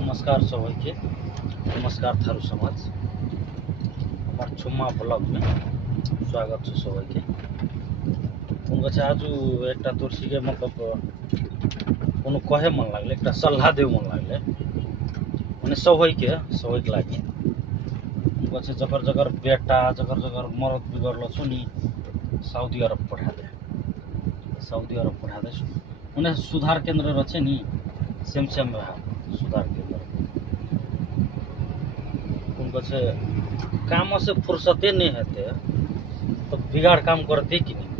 नमस्कार सबैके नमस्कार थारू समाज हमार छुम्मा ब्लॉग में स्वागत छ सबैके उनको चाहिँ आज एउटा तोर्सीके मतलब कोनो कहे मन लाग्ले एउटा सल्लाह देऊ मन लाग्ले माने सबैके लागि उनको चाहिँ जगर जगर बेटा जगर जगर मरद बिगड्लो छु नि साउदी अरब पठा दे उन्हें सुधार केन्द्र रहे नि सेमसेम सुधार केन्द्र उनको से काम से फुर्सते नहीं होते तो बिगाड़ काम करते कि नहीं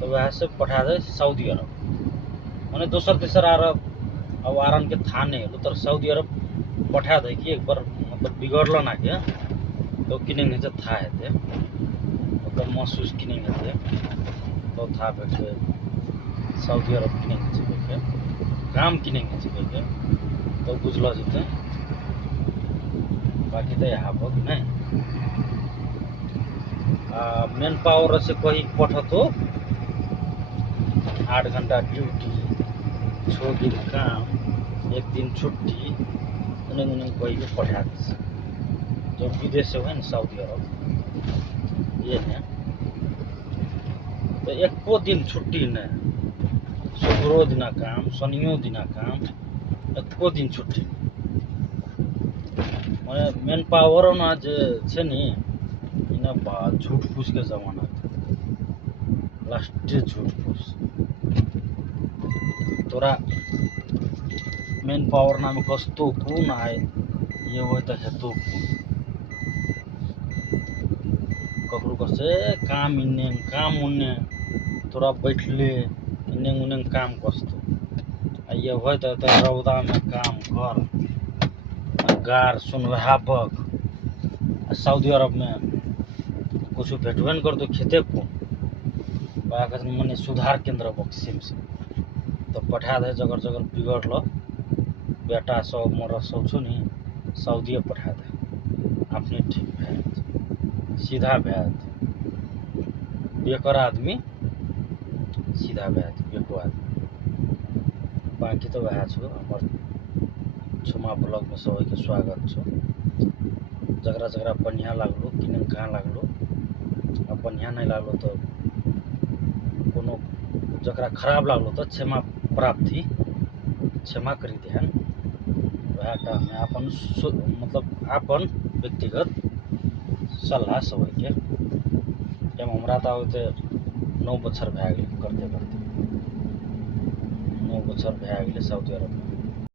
तो वह से पठा दे सऊदी अरब मैंने दोसर तेसर अरब अब आराम के था नहीं हो तो सऊदी अरब पठा दे कि एक बार मतलब बिगड़ल ना के तो किनेंगे था हेते मतलब महसूस किनेंगे तो था बैठे सऊदी अरब किनेंगे काम किनेंगे तो बुझल जीते बाकी तो यहाँ भोग नहीं मेन पावर से कहीं पठतो 8 घंटा ड्यूटी 6 दिन काम 1 दिन छुट्टी उन्हें कहीं भी पठा दे जो विदेश है ना सऊदी अरब ये है तो 1 दिन छुट्टी नहीं शुक्रो दिन काम शनियो दिन काम 1 दिन छुट्टी मैंने मेन पावर ना जे नि इन्हें झूठ फूस के जमाना लास्ट झूठ फूस तोरा मेन पावर नाम कस्तो कौन आए ये वो तो हेतु ककरो कसे काम इन्ने काम उन्ने तोरा बैठले इन्ने उन्ने काम कस्तो ये हो तो रौदा में काम कर गार सुनवहा बग सऊदी अरब में कुछ भेटबे कर तो खेते कौन मैंने सुधार केन्द्र बग से तो पठा दे जगर जगर बिगड़ल बेटा सब मर सब छु नि सऊदी पठा दे अपने ठीक भे सीधा भे बेकर आदमी सीधा भे बेको आदमी बाकी तो वह हमार छुमा ब्लॉग में सबके स्वागत छ जगरा जगरा बढ़िया लागलो किने कहाँ लागलो अब बढ़िया नहीं लागलो तो कोनो जगरा खराब लागलो तो क्षमा प्राप्ति क्षमा करी ध्यान वह काम है अपन मतलब अपन व्यक्तिगत सलाह सबके जब हमरा तो 9 बछर भए गेल करते 9 बछर भए गेल सऊदी अरब में